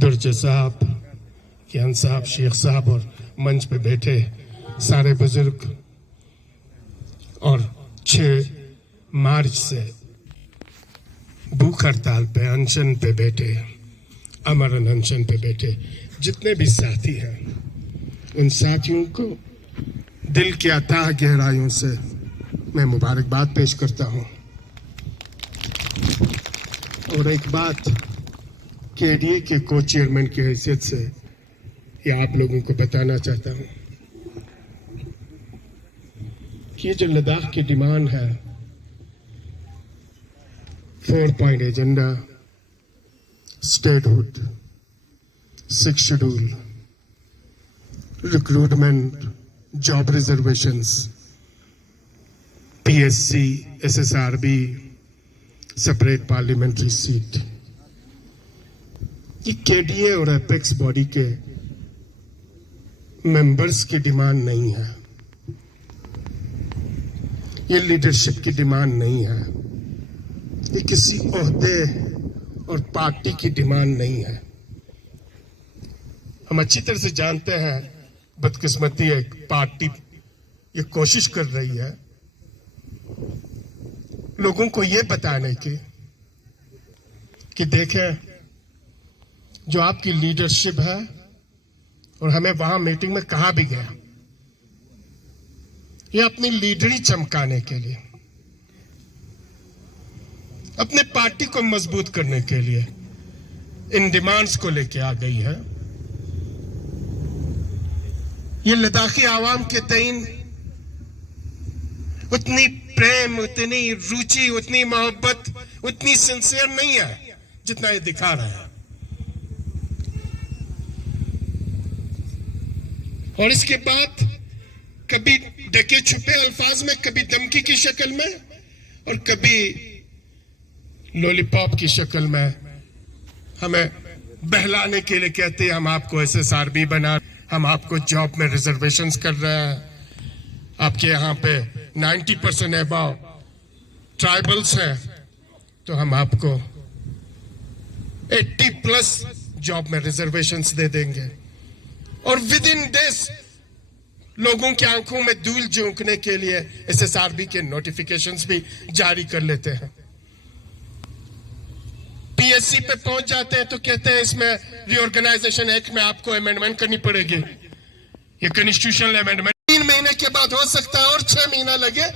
दुर्जे साहब, ज्ञान साहब, शेख साहब और मंच पे बैठे सारे बुजुर्ग और 6 मार्च से भूख हड़ताल पे अनशन पे बैठे, अमर अनशन पे बैठे जितने भी साथी हैं, उन साथियों को दिल की अथाह गहराइयों से मैं मुबारकबाद पेश करता हूं। और एक बात केडीए के को चेयरमैन की हैसियत से ये आप लोगों को बताना चाहता हूं कि ये जो लद्दाख की डिमांड है, 4 point agenda, statehood, 6 schedule, recruitment, job reservations, PSC, SSRB, separate parliamentary seat, ये केडीए और एपेक्स बॉडी के मेंबर्स की डिमांड नहीं है, ये लीडरशिप की डिमांड नहीं है, ये किसी ओहदे और पार्टी की डिमांड नहीं है। हम अच्छी तरह से जानते हैं, बदकिस्मती एक पार्टी ये कोशिश कर रही है लोगों को ये बताने की कि देखें जो आपकी लीडरशिप है, और हमें वहां मीटिंग में कहा भी गया, ये अपनी लीडरी चमकाने के लिए, अपने पार्टी को मजबूत करने के लिए इन डिमांड्स को लेके आ गई है। ये लद्दाखी आवाम के तईन उतनी प्रेम, उतनी रुचि, उतनी मोहब्बत, उतनी सिंसियर नहीं है जितना ये दिखा रहा है। और इसके बाद कभी ढके छुपे अल्फाज में, कभी धमकी की शक्ल में और कभी लॉलीपॉप की शक्ल में हमें बहलाने के लिए कहते हैं हम आपको एसएसआरबी बना, हम आपको जॉब में रिजर्वेशंस कर रहे हैं, आपके यहाँ पे 90% अबाव ट्राइबल्स हैं तो हम आपको 80+ जॉब में रिजर्वेशंस दे देंगे। और विद इन दिस लोगों की आंखों में धूल झोंकने के लिए एसएसआरबी के नोटिफिकेशंस भी जारी कर लेते हैं। पीएससी पे पहुंच जाते हैं तो कहते हैं इसमें रीऑर्गेनाइजेशन एक्ट में आपको अमेंडमेंट करनी पड़ेगी, ये कॉन्स्टिट्यूशनल अमेंडमेंट 3 महीने के बाद हो सकता है और 6 महीना लगे,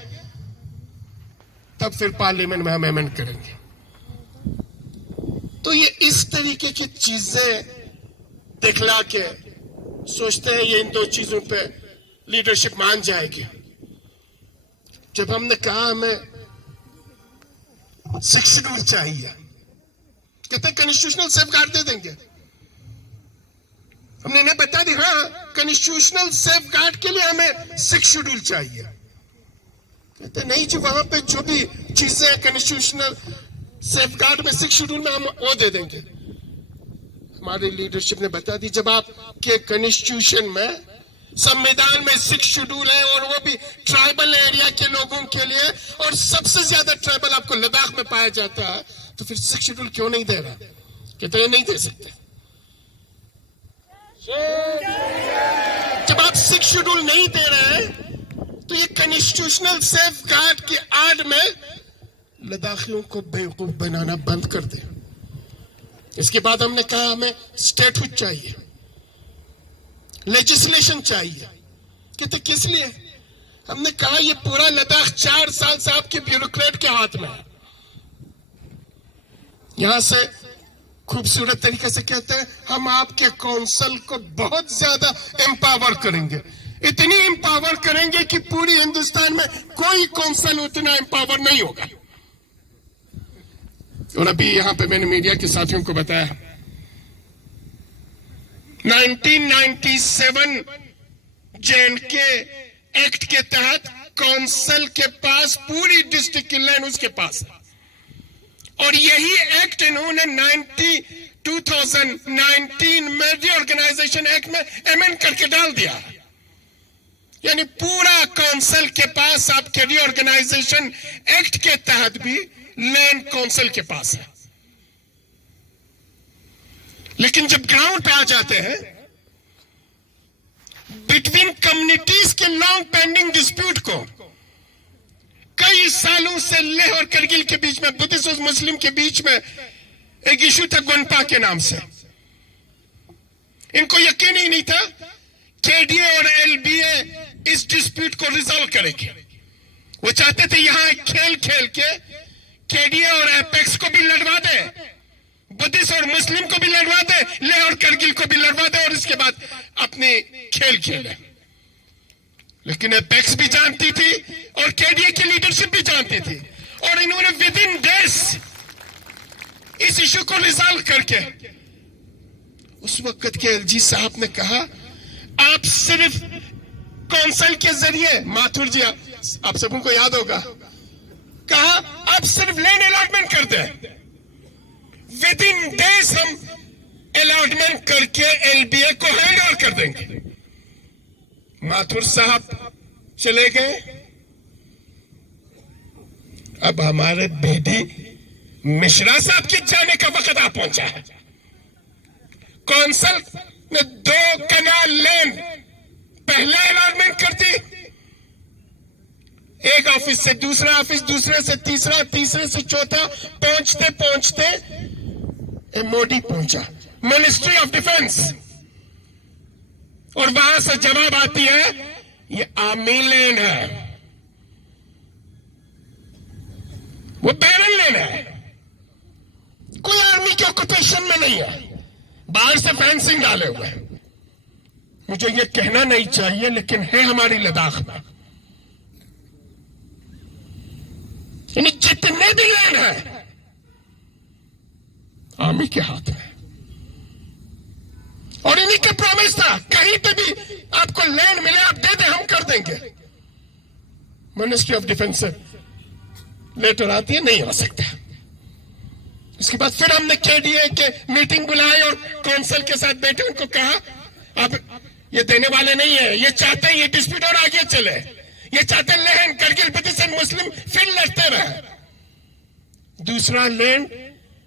तब फिर पार्लियामेंट में हम अमेंड करेंगे। तो ये इस तरीके की चीजें दिखला के सोचते हैं ये इन 2 चीजों पे लीडरशिप मान जाएगी। जब हमने कहा हमें 6 शेड्यूल चाहिए, कहते कॉन्स्टिट्यूशनल सेफगार्ड दे देंगे। हमने इन्हें बता दी हाँ कॉन्स्टिट्यूशनल सेफगार्ड के लिए हमें 6 शेड्यूल चाहिए। कहते नहीं जी, वहां पे जो भी चीजें कॉन्स्टिट्यूशनल सेफगार्ड में 6 शेड्यूल में हम वो दे देंगे। हमारी लीडरशिप ने बता दी जब आपके कॉन्स्टिट्यूशन में, संविधान में 6 शेड्यूल है और वो भी ट्राइबल एरिया के लोगों के लिए, और सबसे ज्यादा ट्राइबल आपको लद्दाख में पाया जाता है, तो फिर 6 शेड्यूल क्यों नहीं दे रहा? कहते हैं नहीं दे सकते। जब आप 6 शेड्यूल नहीं दे रहे हैं तो ये कॉन्स्टिट्यूशनल सेफगार्ड की आड़ में लद्दाखियों को बेवकूफ बनाना बंद कर दे। इसके बाद हमने कहा हमें स्टेटहुड चाहिए, लेजिस्लेशन चाहिए। कहते किस लिए? हमने कहा ये पूरा लद्दाख 4 साल से आपके ब्यूरोक्रेट के हाथ में है। यहां से खूबसूरत तरीके से कहते हैं हम आपके काउंसिल को बहुत ज्यादा एम्पावर करेंगे, इतनी एम्पावर करेंगे कि पूरी हिंदुस्तान में कोई काउंसिल उतना एम्पावर नहीं होगा। और अभी यहां पे मैंने मीडिया के साथियों को बताया 1997 जेएंडके एक्ट के तहत काउंसिल के पास पूरी डिस्ट्रिक्ट की लैंड उसके पास है, और यही एक्ट इन्होंने 2019 में रीऑर्गेनाइजेशन एक्ट में अमेंड करके डाल दिया। यानी पूरा काउंसिल के पास आपके रीऑर्गेनाइजेशन एक्ट के तहत भी लैंड काउंसिल के पास है। लेकिन जब ग्राउंड पे आ जाते हैं, बिटवीन कम्युनिटीज के लॉन्ग पेंडिंग डिस्प्यूट को कई सालों से लेह और करगिल के बीच में, बुद्धिस्ट और मुस्लिम के बीच में एक इशू था गोनपा के नाम से। इनको यकीन ही नहीं था केडीए और एलबीए इस डिस्प्यूट को रिजॉल्व करेंगे। वो चाहते थे यहां खेल खेल के केडीए और एपेक्स को भी लड़वा दे, बुद्धिस्ट और मुस्लिम को भी लड़वा दे, लेह और करगिल को भी लड़वा दे, और इसके बाद अपने खेल खेले। लेकिन एपेक्स भी जानती थी और केडीए की लीडरशिप भी जानती थी, और इन्होंने विद इन डेज इस इशू को रिजॉल्व करके, उस वक्त के एलजी साहब ने कहा आप सिर्फ कौंसिल के जरिए, माथुर जी आप सबको याद होगा, कहा आप सिर्फ लैंड अलॉटमेंट कर दे, विद इन डेज हम अलॉटमेंट करके एलबीए को हैंड ओवर कर देंगे। माथुर साहब चले गए। अब हमारे बेदी मिश्रा साहब के जाने का वक्त आ पहुंचा है। कौंसिल ने 2 कनाल लैंड पहले अलॉटमेंट कर दी, एक ऑफिस से दूसरा ऑफिस, दूसरे से तीसरा, तीसरे से चौथा, पहुंचते पहुंचते मोदी पहुंचा, मिनिस्ट्री ऑफ डिफेंस, और वहां से जवाब आती है ये आर्मी लैंड है, वो बैरन लैंड है, कोई आर्मी के ऑक्यूपेशन में नहीं है, बाहर से फेंसिंग डाले हुए हैं। मुझे ये कहना नहीं चाहिए लेकिन है हमारी लद्दाख में, यानी जितने भी लैंड है आर्मी के हाथ में, और इन्हीं का प्रॉमिस था कहीं पे भी आपको लैंड मिले आप दे दे, हम कर देंगे। मिनिस्ट्री ऑफ डिफेंस से लेटर आती है नहीं हो सकता। इसके बाद फिर हमने केडीए के मीटिंग बुलाई और कौंसिल के साथ बैठे, उनको कहा अब ये देने वाले नहीं है, ये चाहते हैं ये डिस्प्यूट और आगे चले, ये चाहते हैं लैंड करगिल बुद्धिस्ट मुस्लिम फिर लड़ते रहे। दूसरा लैंड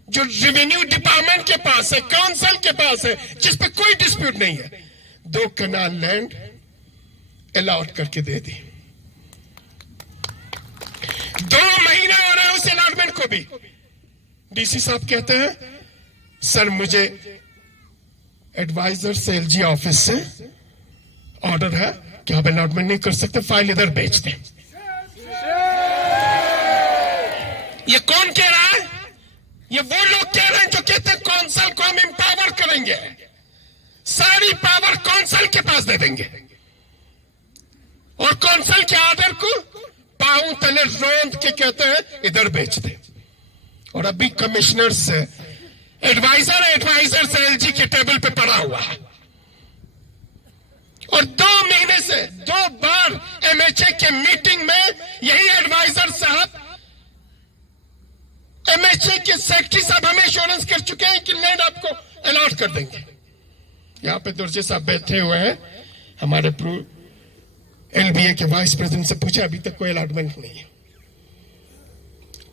जो रेवेन्यू डिपार्टमेंट के पास है, काउंसिल के पास है, जिस पे कोई डिस्प्यूट नहीं है, 2 कनाल लैंड अलॉट करके दे दी। 2 महीना हो रहा है उस अलॉटमेंट को भी। डीसी साहब कहते हैं सर मुझे एडवाइजर से एलजी ऑफिस से ऑर्डर है कि आप अलॉटमेंट नहीं कर सकते, फाइल इधर भेज दें। ये कौन कह रहा है? ये वो लोग कह रहे हैं जो कहते हैं कौंसिल को हम एम्पावर करेंगे, सारी पावर कौंसिल के पास दे देंगे, और कौंसिल के ऑर्डर को पांव तले रोंद के कहते हैं इधर भेज दे। और अभी कमिश्नर से एडवाइजर से एलजी के टेबल पे पड़ा हुआ है, और 2 महीने से 2 बार एमएचए के मीटिंग में यही एडवाइजर साहब, एमएचए के सेक्रेटरी साहब हमें एश्योरेंस कर चुके हैं कि लैंड आपको अलॉट कर देंगे। यहां पे दुर्जे साहब बैठे हुए हैं, हमारे एलबीए के वाइस प्रेसिडेंट से पूछा, अभी तक कोई अलॉटमेंट नहीं है।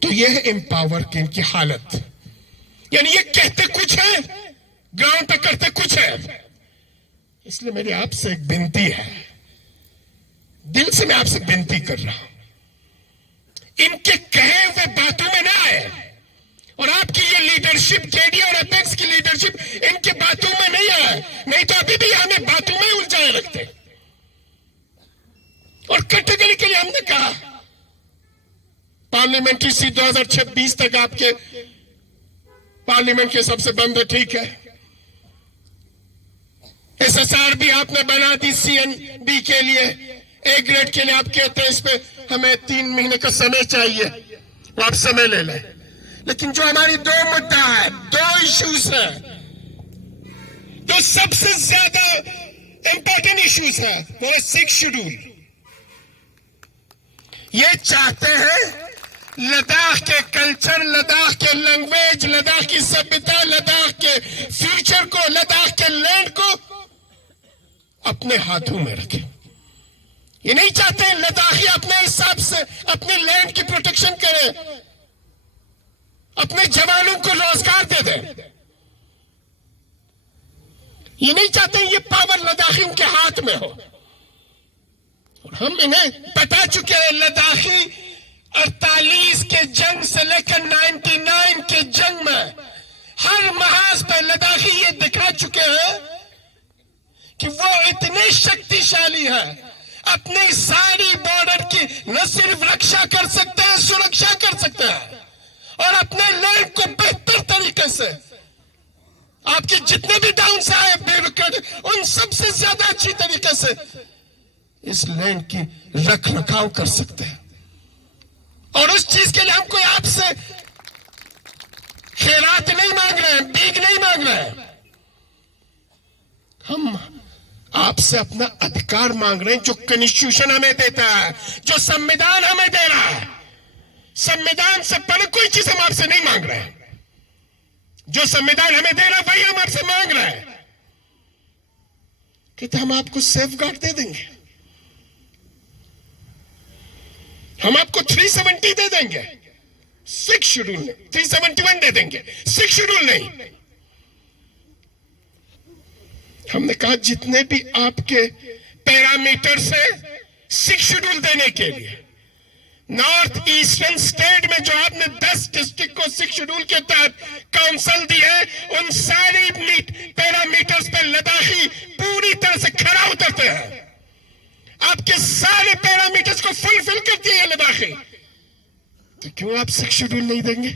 तो यह है एम्पावर की इनकी हालत, यानी ये कहते कुछ है, ग्राउंड पे करते कुछ है। इसलिए मेरी आपसे एक विनती है, दिल से मैं आपसे विनती कर रहा हूं, इनके कहे हुए बातों में ना आए, और आपकी ये लीडरशिप, केडीए और एपेक्स की लीडरशिप इनके बातों में नहीं आए, नहीं तो अभी भी हमें बातों में उलझाए रखते। और कैटेगरी के लिए हमने कहा पार्लियामेंट्री सीट 2026 तक आपके पार्लियामेंट के सबसे बंद है, ठीक है। एसएसआर भी आपने बना दी सीएनबी के लिए, ए ग्रेड के लिए आप कहते हैं इस पे हमें 3 महीने का समय चाहिए, वो आप समय ले लें। लेकिन जो हमारी 2 मुद्दा है, 2 इश्यूज है, तो सबसे ज्यादा इंपॉर्टेंट इश्यूज है, वो है 6 शेड्यूल। ये चाहते हैं लद्दाख के कल्चर, लद्दाख के लैंग्वेज, लद्दाख की सभ्यता, लद्दाख के फ्यूचर को, लद्दाख के लैंड को अपने हाथों में रखें। ये नहीं चाहते लद्दाखी अपने हिसाब से अपने लैंड की प्रोटेक्शन करे, अपने जवानों को रोजगार दे दे। ये नहीं चाहते ये पावर लद्दाखियों के हाथ में हो। और हम इन्हें बता चुके हैं, लद्दाखी 48 के जंग से लेकर 99 के जंग में हर महाज पर लद्दाखी ये दिखा चुके हैं कि वो इतने शक्तिशाली है, अपने सारी बॉर्डर की न सिर्फ रक्षा कर सकते हैं, सुरक्षा कर सकते हैं, और अपने लैंड को बेहतर तरीके से, आपके जितने भी डाउन साइड ब्यूरोक्रेट, उन सबसे ज्यादा अच्छी तरीके से इस लैंड की रख रखाव कर सकते हैं। और उस चीज के लिए हम कोई आपसे खैरात नहीं मांग रहे हैं, भीख नहीं मांग रहे हैं, हम आपसे अपना अधिकार मांग रहे हैं जो कॉन्स्टिट्यूशन हमें देता है, जो संविधान हमें दे रहा है। संविधान से पहले कोई चीज हम आपसे नहीं मांग रहे हैं, जो संविधान हमें दे रहा है वही हम आपसे मांग रहे हैं। कहते हम आपको सेफ गार्ड दे देंगे, हम आपको 370 दे देंगे, 6 शेड्यूल नहीं, 371 दे देंगे, 6 शेड्यूल नहीं। हमने कहा जितने भी आपके पैरामीटर से 6 शेड्यूल देने के लिए, नॉर्थ ईस्टर्न स्टेट में जो आपने 10 डिस्ट्रिक्ट को 6 शेड्यूल के तहत काउंसिल दी है, उन सारी पैरामीटर्स पर लद्दाखी पूरी तरह से खरा उतरते हैं। आपके सारे पैरामीटर्स को फुलफिल करती है लद्दाखी, तो क्यों आप 6 शेड्यूल नहीं देंगे?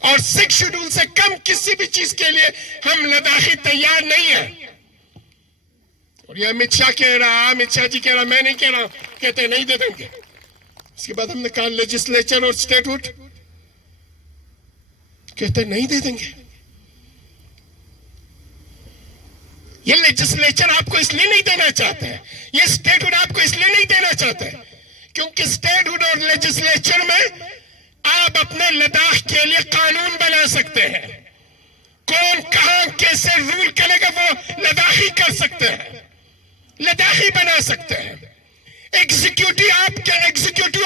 और 6 शेड्यूल से कम किसी भी चीज के लिए हम लद्दाखी तैयार नहीं है। और ये अमित शाह कह रहा, अमित शाह जी कह रहा, मैं नहीं कह रहा, कहते नहीं दे देंगे। इसके बाद हमने कहा लेजिस्लेचर और स्टेटहुड, कहते नहीं दे देंगे। ये लेजिस्लेचर आपको इसलिए नहीं देना चाहते हैं, ये स्टेटहुड आपको इसलिए नहीं देना चाहते क्योंकि स्टेटहुड और लेजिस्लेचर में आप अपने लद्दाख के लिए कानून बना सकते हैं। कौन कहां कैसे रूल करेगा वो लद्दाखी कर सकते हैं, लद्दाखी बना सकते हैं। एग्जीक्यूटिव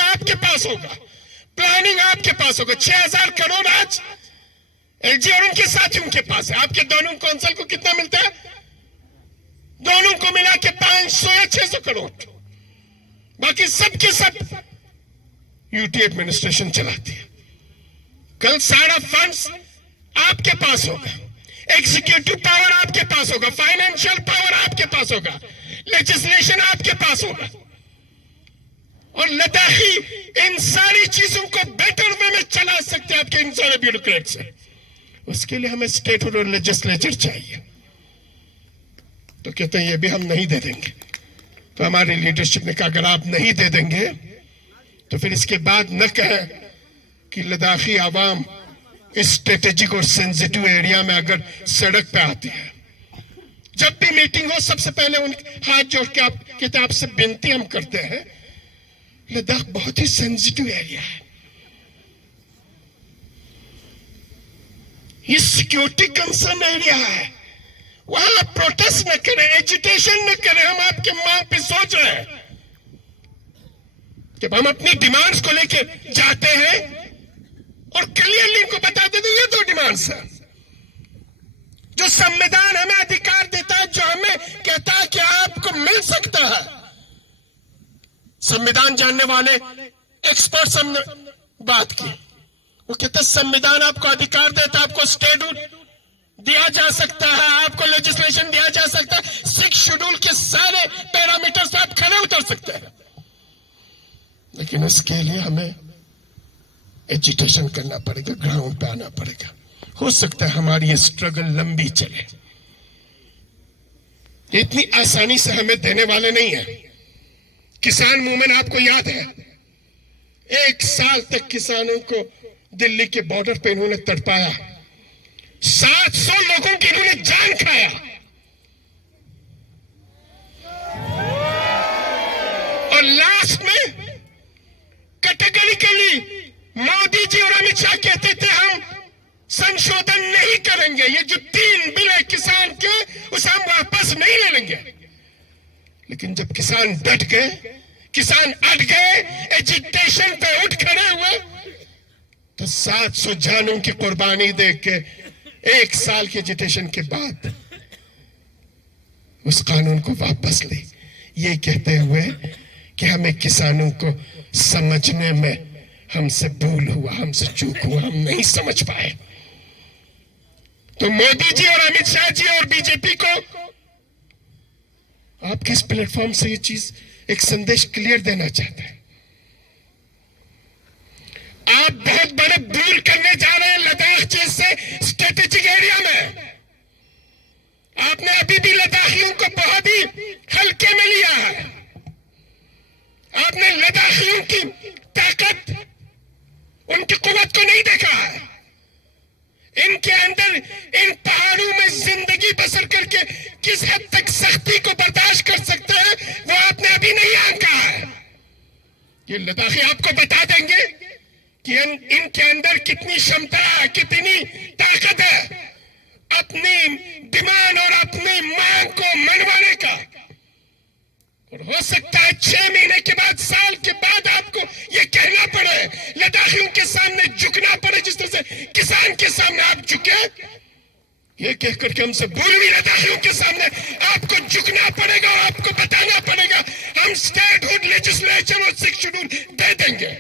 आपके पास होगा, प्लानिंग आपके पास होगा। 6000 करोड़ आज एलजी और उनके साथियों के पास है। आपके दोनों कौंसिल को कितना मिलता है? दोनों को मिला के 500 या 600 करोड़। बाकी सबके सब यूटी एडमिनिस्ट्रेशन चलाती है। कल सारा फंड्स आपके पास होगा, एग्जीक्यूटिव पावर आपके पास होगा, फाइनेंशियल पावर आपके पास होगा, लेजिस्लेशन आपके पास होगा। और लद्दाखी इन सारी चीजों को बेटर वे में चला सकते हैं आपके इन सारे ब्यूरोक्रेट से। उसके लिए हमें स्टेटहुड और लेजिस्लेचर चाहिए। तो कहते हैं ये भी हम नहीं दे देंगे। तो हमारी लीडरशिप ने कहा अगर आप नहीं दे देंगे तो फिर इसके बाद न कहें कि लद्दाखी आवाम इस स्ट्रेटेजिक और सेंसिटिव एरिया में अगर सड़क पे आती है। जब भी मीटिंग हो सबसे पहले उन हाथ जोड़ के आप कहते हैं आपसे विनती हम करते हैं, लद्दाख बहुत ही सेंसिटिव एरिया है, ये सिक्योरिटी कंसर्न एरिया है, वहां आप प्रोटेस्ट न करें, एजिटेशन न करें। हम आपके मांग पे सोच रहे हैं। जब हम अपनी डिमांड्स को लेके जाते हैं और क्लियरली इनको बता देते ये 2 डिमांड्स हैं जो संविधान हमें अधिकार देता है, जो हमें कहता है कि आपको मिल सकता है। संविधान जानने वाले एक्सपर्ट्स हमने बात की, वो कहते संविधान आपको अधिकार देता है, आपको स्टेटहुड दिया जा सकता है, आपको लेजिस्लेशन दिया जा सकता है, 6 शेड्यूल के सारे पैरामीटर्स पे आप खड़े उतर सकते हैं। लेकिन इसके लिए हमें एजिटेशन करना पड़ेगा, ग्राउंड पे आना पड़ेगा। हो सकता है हमारी ये स्ट्रगल लंबी चले, इतनी आसानी से हमें देने वाले नहीं है। किसान मूवमेंट आपको याद है, 1 साल तक किसानों को दिल्ली के बॉर्डर पे इन्होंने तड़पाया, 700 लोगों की इन्होंने जान खाया। और लास्ट में कैटेगरिकली मोदी जी और अमित शाह कहते थे हम संशोधन नहीं करेंगे, ये जो 3 बिल है किसान के उसे हम वापस नहीं ले लेंगे। लेकिन जब किसान डट गए, किसान अट गए, एजिटेशन पे उठ खड़े हुए, तो 700 जानों की कुर्बानी देख के 1 साल के एजिटेशन के बाद उस कानून को वापस ले, ये कहते हुए कि हमें किसानों को समझने में हमसे भूल हुआ, हमसे चूक हुआ, हम नहीं समझ पाए। तो मोदी जी और अमित शाह जी और बीजेपी को आप किस प्लेटफॉर्म से ये चीज एक संदेश क्लियर देना चाहते हैं? आप बहुत बड़े भूल करने जा रहे हैं लद्दाख जैसे स्ट्रेटेजिक एरिया में। आपने अभी भी लद्दाखियों को बहुत ही हल्के में लिया है। आपने लद्दाखियों की ताकत, उनकी कुव्वत को नहीं देखा है। इनके अंदर, इन पहाड़ों में जिंदगी बसर करके किस हद तक सख्ती को बर्दाश्त कर सकते हैं, वो आपने अभी नहीं आंका है। ये लद्दाखी आपको बता देंगे कि इनके अंदर कितनी क्षमता, कितनी ताकत है अपनी डिमांड और अपनी मांग को मनवाने का। और हो सकता है 6 महीने के बाद, साल के बाद आपको ये कहना पड़े, लद्दाखियों के सामने झुकना पड़े, जिस तरह से किसान के सामने आप झुके। ये कहकर के हमसे भूल भी लद्दाखियों के सामने आपको झुकना पड़ेगा और आपको बताना पड़ेगा हम स्टेटहुड लेजिस्लेशन और 6 शेड्यूल दे देंगे।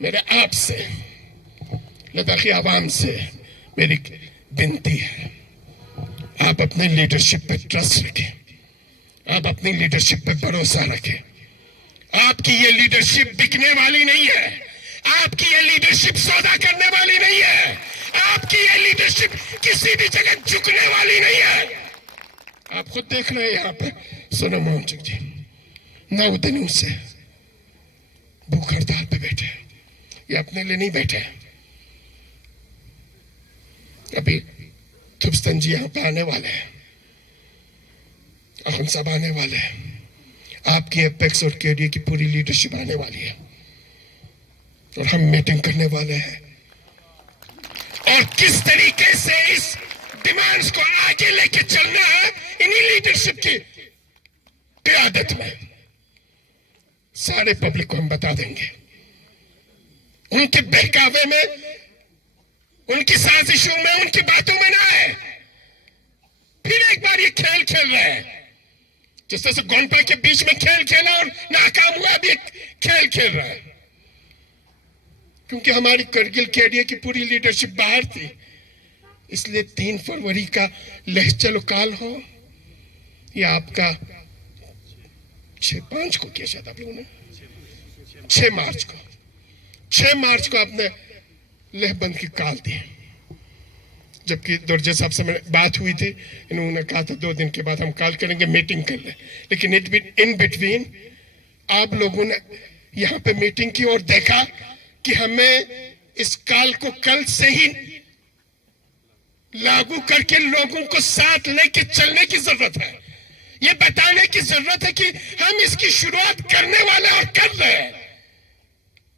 मेरे आपसे, लद्दाखी आवाम से मेरी विनती है, आप अपने लीडरशिप पे ट्रस्ट रखें, आप अपनी लीडरशिप पे भरोसा रखें। आपकी ये लीडरशिप बिकने वाली नहीं है, आपकी ये लीडरशिप सौदा करने वाली नहीं है, आपकी ये लीडरशिप किसी भी जगह झुकने वाली नहीं है। आप खुद देख रहे हैं यहाँ पे सोनम वांगचुक जी 9 दिनों से भूख हड़ताल पे बैठे हैं। ये अपने लिए नहीं बैठे। अभी थुपस्तन जी यहाँ पे आने वाले हैं, अखन साहब आने वाले हैं, आपकी एपेक्स और केडीए की पूरी लीडरशिप आने वाली है और हम मीटिंग करने वाले हैं। और किस तरीके से इस डिमांड्स को आगे लेके चलना है, इन्हीं लीडरशिप की क़यादत में सारे पब्लिक को हम बता देंगे। उनके बहकावे में, उनकी साजिशों में, उनकी बातों में ना आए। फिर एक बार ये खेल खेल रहे हैं, जिस तरह से गोंडपा के बीच में खेल खेला और नाकाम हुआ, भी एक खेल खेल रहा है। क्योंकि हमारी करगिल केडीए की पूरी लीडरशिप बाहर थी, इसलिए 3 फरवरी का लहचल काल हो या आपका 5 को किया शायद आप लोगों ने 6 मार्च को आपने लेहबंद की काल दी। जबकि दुर्जे साहब से मैंने बात हुई थी, इन्होंने कहा था 2 दिन के बाद हम कॉल करेंगे, मीटिंग कर ले। लेकिन इन बिटवीन आप लोगों ने यहाँ पे मीटिंग की और देखा कि हमें इस काल को कल से ही लागू करके लोगों को साथ लेके चलने की जरूरत है। ये बताने की जरूरत है कि हम इसकी शुरुआत करने वाले और कर रहे हैं।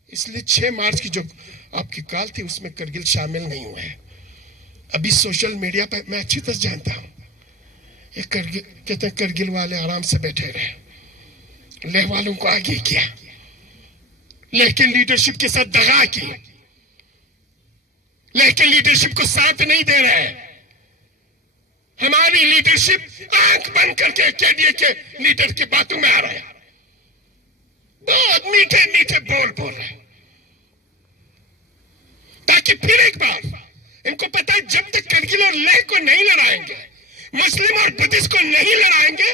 इसलिए 6 मार्च की जो आपकी कॉल थी उसमें करगिल शामिल नहीं हुए हैं। अभी सोशल मीडिया पर मैं अच्छी तरह जानता हूं, ये करगिल कहते हैं करगिल वाले आराम से बैठे रहे, लेह वालों को आगे किया, लेकिन लीडरशिप के साथ दगा की, लेकिन लीडरशिप को साथ नहीं दे रहे। हमारी लीडरशिप आंख बंद करके केडीए के लीडर की बातों में आ रहा है, बहुत मीठे मीठे बोल रहे हैं, ताकि फिर एक बार इनको पता है जब तक करगिल और लेह को नहीं लड़ाएंगे, मुस्लिम और बुद्धिस्ट को नहीं लड़ाएंगे,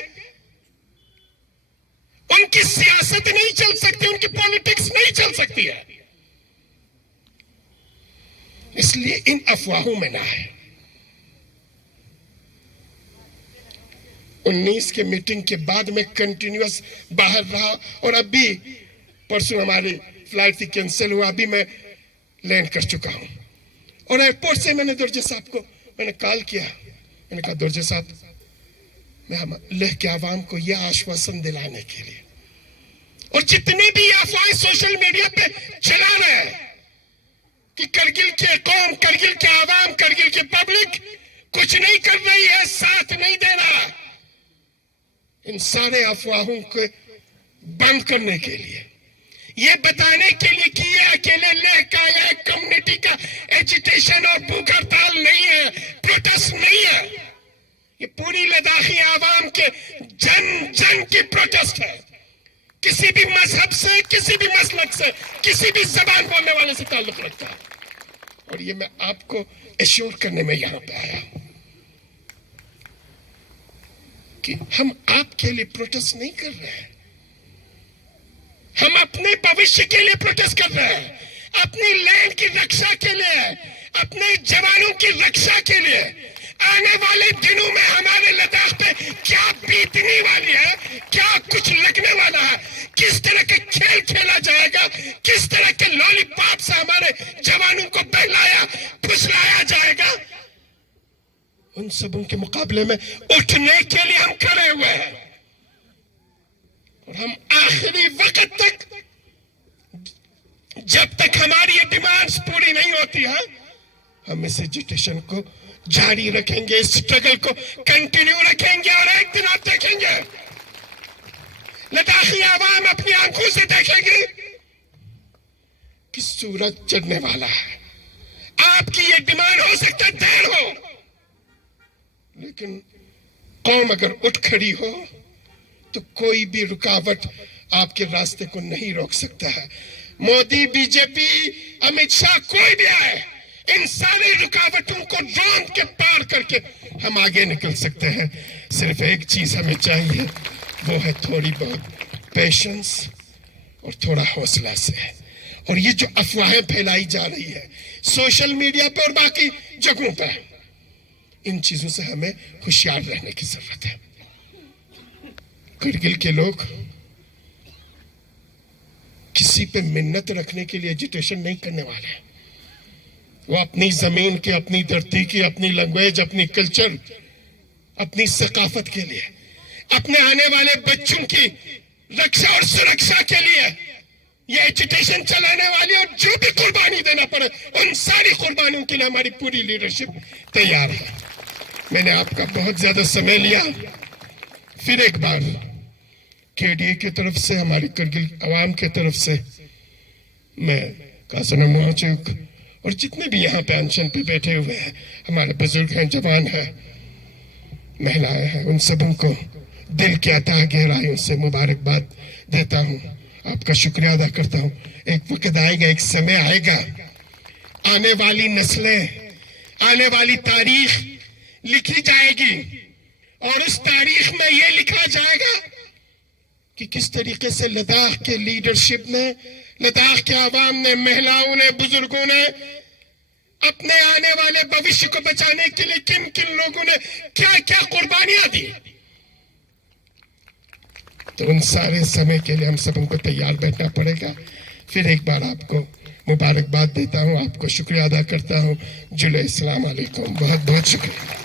उनकी सियासत नहीं चल सकती, उनकी पॉलिटिक्स नहीं चल सकती है। इसलिए इन अफवाहों में ना है। 19 के मीटिंग के बाद में कंटिन्यूअस बाहर रहा और अभी परसों हमारी फ्लाइट थी, कैंसिल हुआ, अभी मैं लैंड कर चुका हूं। और एयरपोर्ट से मैंने दुर्जे साहब को मैंने कॉल किया, मैंने कहा दुर्जे साहब, मैं हम लेह के आवाम को यह आश्वासन दिलाने के लिए, और जितने भी अफवाहें सोशल मीडिया पे चला रहे हैं कि करगिल के कौम, करगिल के आवाम, करगिल के पब्लिक कुछ नहीं कर रही है, साथ नहीं दे रहा, इन सारे अफवाहों को बंद करने के लिए, ये बताने के लिए कि ये अकेले लेकर आया कम्युनिटी का एजिटेशन और भूख हड़ताल नहीं है, प्रोटेस्ट नहीं है। ये पूरी लद्दाखी आवाम के जन जन की प्रोटेस्ट है। किसी भी मजहब से, किसी भी मसलक से, किसी भी जबान बोलने वाले से ताल्लुक रखता है। और ये मैं आपको एश्योर करने में यहां पे आया हूं कि हम आपके लिए प्रोटेस्ट नहीं कर रहे हैं, हम अपने भविष्य के लिए प्रोटेस्ट कर रहे हैं, अपनी लैंड की रक्षा के लिए, अपने जवानों की रक्षा के लिए। आने वाले दिनों में हमारे लद्दाख पे क्या बीतने वाली है, क्या कुछ लगने वाला है, किस तरह के खेल खेला जाएगा, किस तरह के लॉलीपॉप से हमारे जवानों को बहलाया फुसलाया जाएगा, उन सबों के मुकाबले में उठने के लिए हम खड़े हुए हैं। और हम आखिरी वक्त तक, जब तक हमारी ये डिमांड्स पूरी नहीं होती है, हम इस एजिटेशन को जारी रखेंगे, इस स्ट्रगल को कंटिन्यू रखेंगे। और एक दिन आप देखेंगे, लद्दाखी आवाम अपनी आंखों से देखेगी कि सूरज चढ़ने वाला है। आपकी ये डिमांड हो सकता है देर हो, लेकिन कौम अगर उठ खड़ी हो तो कोई भी रुकावट आपके रास्ते को नहीं रोक सकता है। मोदी, बीजेपी, अमित शाह, कोई भी आए, इन सारी रुकावटों को रोंद के पार करके हम आगे निकल सकते हैं। सिर्फ एक चीज हमें चाहिए, वो है थोड़ी बहुत पेशेंस और थोड़ा हौसला से। और ये जो अफवाहें फैलाई जा रही है सोशल मीडिया पे और बाकी जगहों पे, इन चीजों से हमें होशियार रहने की जरूरत है। करगिल के लोग किसी पे मिन्नत रखने के लिए एजिटेशन नहीं करने वाले हैं। वो अपनी जमीन की, अपनी धरती की, अपनी लैंग्वेज, अपनी कल्चर, अपनी सकाफत के लिए, अपने आने वाले बच्चों की रक्षा और सुरक्षा के लिए ये एजुटेशन चलाने वाली, और जो भी कुर्बानी देना पड़े उन सारी कुर्बानियों के लिए हमारी पूरी लीडरशिप तैयार है। मैंने आपका बहुत ज्यादा समय लिया। फिर एक बार केडीए की तरफ से, हमारी करगिल अवाम की तरफ से, मैं कासना मुआचुक और जितने भी यहाँ पे अनशन पे बैठे हुए हैं, हमारे बुजुर्ग हैं, जवान हैं, महिलाएं हैं, उन सबों को दिल की अथाह गहराइयों से मुबारकबाद देता हूँ, आपका शुक्रिया अदा करता हूँ। एक वक्त आएगा, एक समय आएगा, आने वाली नस्लें, आने वाली तारीख लिखी जाएगी और उस तारीख में यह लिखा जाएगा कि किस तरीके से लद्दाख के लीडरशिप ने, लद्दाख के आवाम ने, महिलाओं ने, बुजुर्गों ने अपने आने वाले भविष्य को बचाने के लिए किन किन लोगों ने क्या क्या कुर्बानियां दी। तो उन सारे समय के लिए हम सबको तैयार बैठना पड़ेगा। फिर एक बार आपको मुबारकबाद देता हूं, आपको शुक्रिया अदा करता हूं। जुले अस्सलाम वालेकुम, बहुत बहुत शुक्रिया।